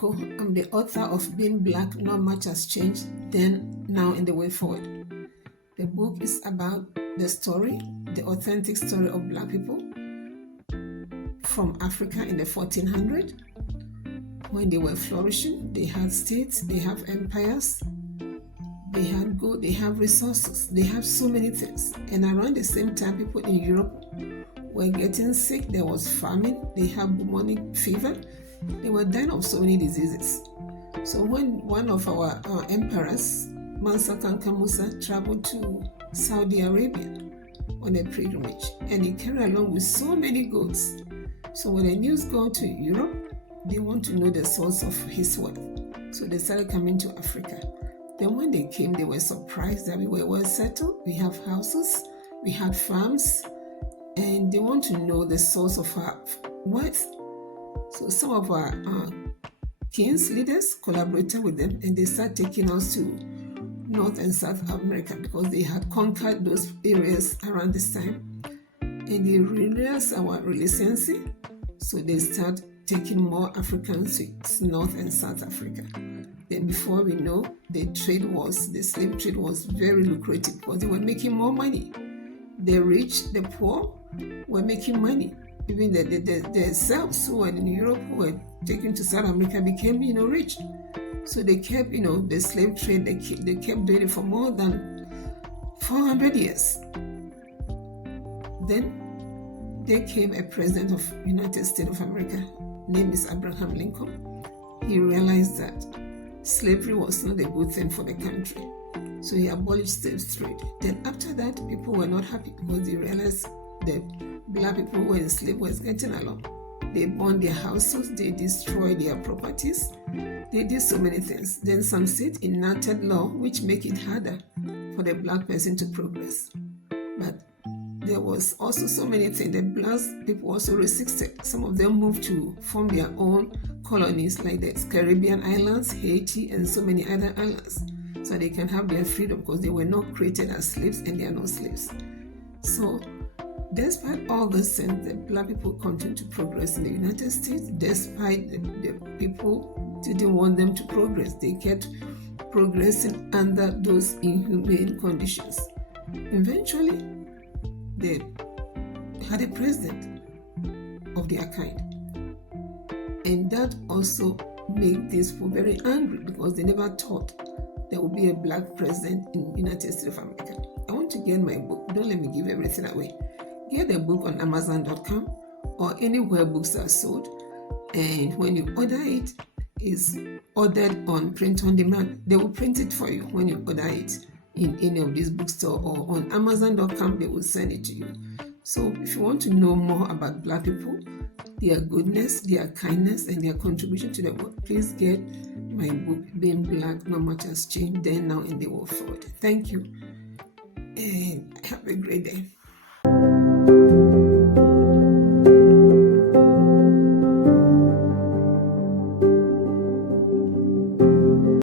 I'm the author of Being Black, Not Much Has Changed, Then, Now, and the Way Forward. The book is about the story, the authentic story of Black people from Africa in the 1400s, when they were flourishing. They had states, they have empires, they had gold, they have resources, they have so many things. And around the same time, people in Europe were getting sick. There was famine, they had bubonic fever. They were dying of so many diseases. So when one of our emperors, Mansa Kanka Musa, traveled to Saudi Arabia on a pilgrimage, and he carried along with so many goods. So when the news got to Europe, they want to know the source of his wealth. So they started coming to Africa. Then when they came, they were surprised that we were well settled. We have houses, we had farms, and they want to know the source of our wealth. So some of our king's leaders collaborated with them, and they started taking us to North and South America because they had conquered those areas around this time. And they realized our resilience, so they started taking more Africans to North and South Africa. Then before we know, the slave trade was very lucrative because they were making more money. The rich, the poor were making money. Even the Celts who were in Europe, who were taken to South America, became, rich. So they kept, the slave trade, they kept doing it for more than 400 years. Then there came a president of United States of America, name is Abraham Lincoln. He realized that slavery was not a good thing for the country. So he abolished slave trade. Then after that, people were not happy because they realized that Black people who were enslaved was getting along. They burned their houses, they destroyed their properties, they did so many things. Then some state enacted law which make it harder for the Black person to progress. But there was also so many things. The Black people also resisted. Some of them moved to form their own colonies like the Caribbean islands, Haiti, and so many other islands, so they can have their freedom because they were not created as slaves and they are not slaves. So despite all these things, the Black people continue to progress in the United States, despite the people didn't want them to progress. They kept progressing under those inhumane conditions. Eventually, they had a president of their kind. And that also made these people very angry because they never thought there would be a Black president in the United States of America. I want to get my book. Don't let me give everything away. Get the book on Amazon.com or anywhere books are sold. And when you order it, it's ordered on print on demand. They will print it for you when you order it in any of these bookstores, or on Amazon.com, they will send it to you. So if you want to know more about Black people, their goodness, their kindness, and their contribution to the world, please get my book, Being Black, Not Much Has Changed, Then, Now, and the Way Forward. Thank you, and have a great day.